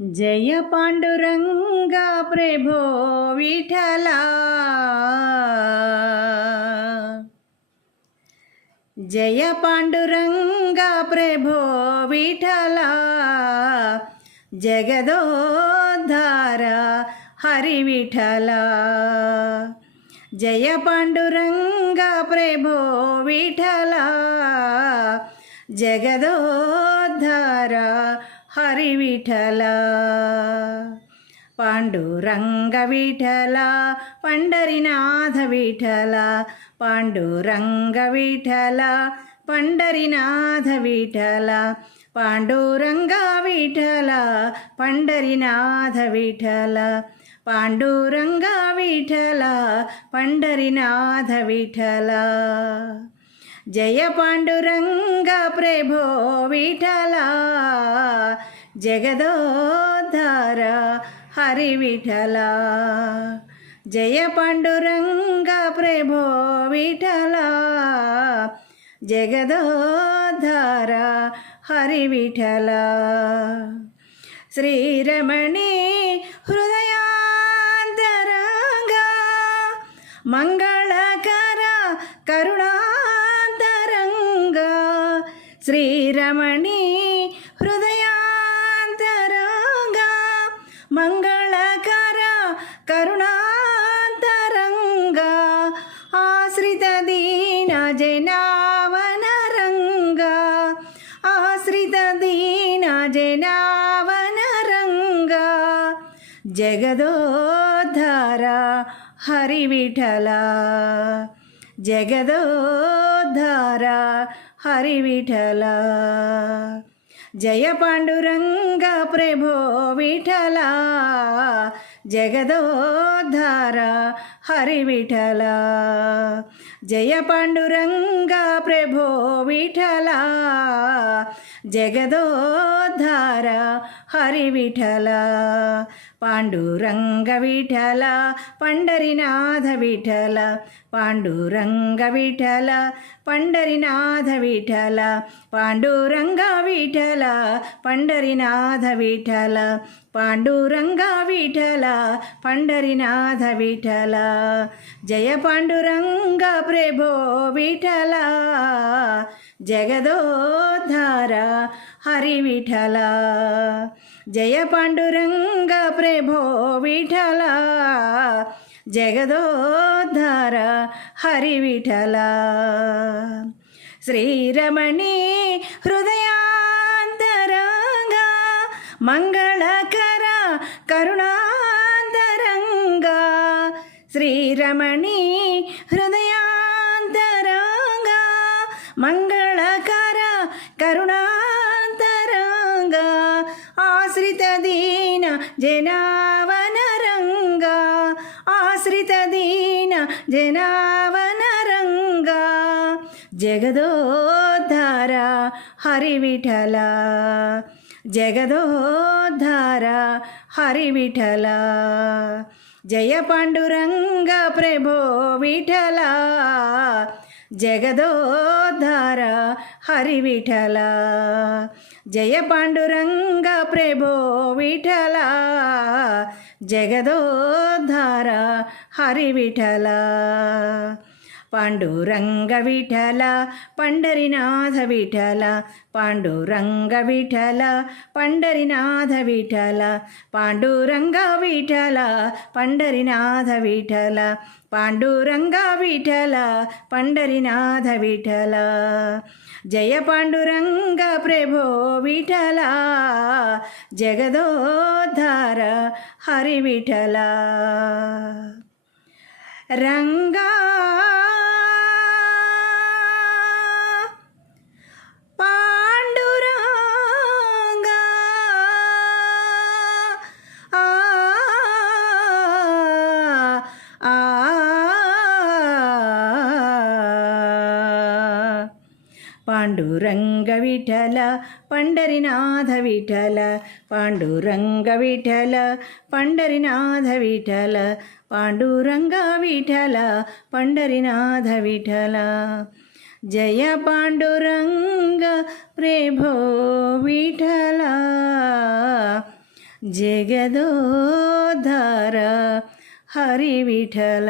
जय पांडुरंगा प्रभो विठला। जय पांडुरंगा प्रभो विठला। जगदोद्धारा हरि विठला। जय पांडुरंगा प्रभो विठला। जगदोद्धारा हरि विठला। पांडुरंग विठला पंढरीनाथ विठला। पांडुरंग विठला पंढरीनाथ विठला। पांडुरंग विठला पंढरीनाथ विठला। पांडुरंग विठला पंढरीनाथ विठला। जय पांडुरंग प्रभो विठला। जगदोद्धारा हरि विठला। जय पांडुरंग प्रभो विठला। जगदोद्धारा हरि विठला। श्रीरमणे हृदयांतरंगा मंगलकर करुणांतरंगा। श्रीरमणे हृदयांतरंगा मंगलकर करुणांतरंगा। आश्रित दीन जनावनरंगा। आश्रित दीन जनावनरंगा। जगदोद्धारा हरि विठला। जगदोद्धारा हरि विठला। जय पांडुरंग प्रभो विठला। जगदोद्धारा हरि विठला। जय पांडुरंग प्रभो विठला। जगदोद्धारा हरि विठला। पांडुरंग विठला पंढरीनाथ विठला। पांडुरंग विठला पंढरीनाथ विठला। पांडुरंग विठला पंढरीनाथ विठला। पांडुरंग विठला पंढरीनाथ विठला। जय पांडुरंग प्रभो विठला। जगदोद्धारा हरि विठला। जय पांडुरंग प्रभो विठला। जगदोद्धारा हरि विठला। श्रीरमणे हृदयांतरंगा मंगलकर करुणांतरंगा। श्रीरमणे हृदयांतरंगा मंगलकर करुणांतरंगा। आश्रित दीन जनावनरंगा। आश्रित दीन जनावनरंगा। जगदोद्धारा हरि विठला। जगदोद्धारा हरि विठला। जय पांडुरंग प्रभो विठला। जगदोद्धारा हरि विठला। जय पांडुरंग प्रभो विठला। जगदोद्धारा हरि विठला। पांडुरंग विठला पंढरीनाथ विठला। पांडुरंग विठला पंढरीनाथ विठला। पांडुरंग विठला पंढरीनाथ विठला। पांडुरंग विठला पंढरीनाथ विठला। जय पांडुरंग प्रभो विठला। जगदोद्धारा हरि विठला। रंगा पांडुरंगा आ आ पांडुरंग विठला पंढरीनाथ विठला। पांडुरंग विठला पंढरीनाथ विठला। पांडुरंग विठला पंढरीनाथ विठला। जय पांडुरंग प्रभो विठला। जगदोद्धार हरि विठ्ठल.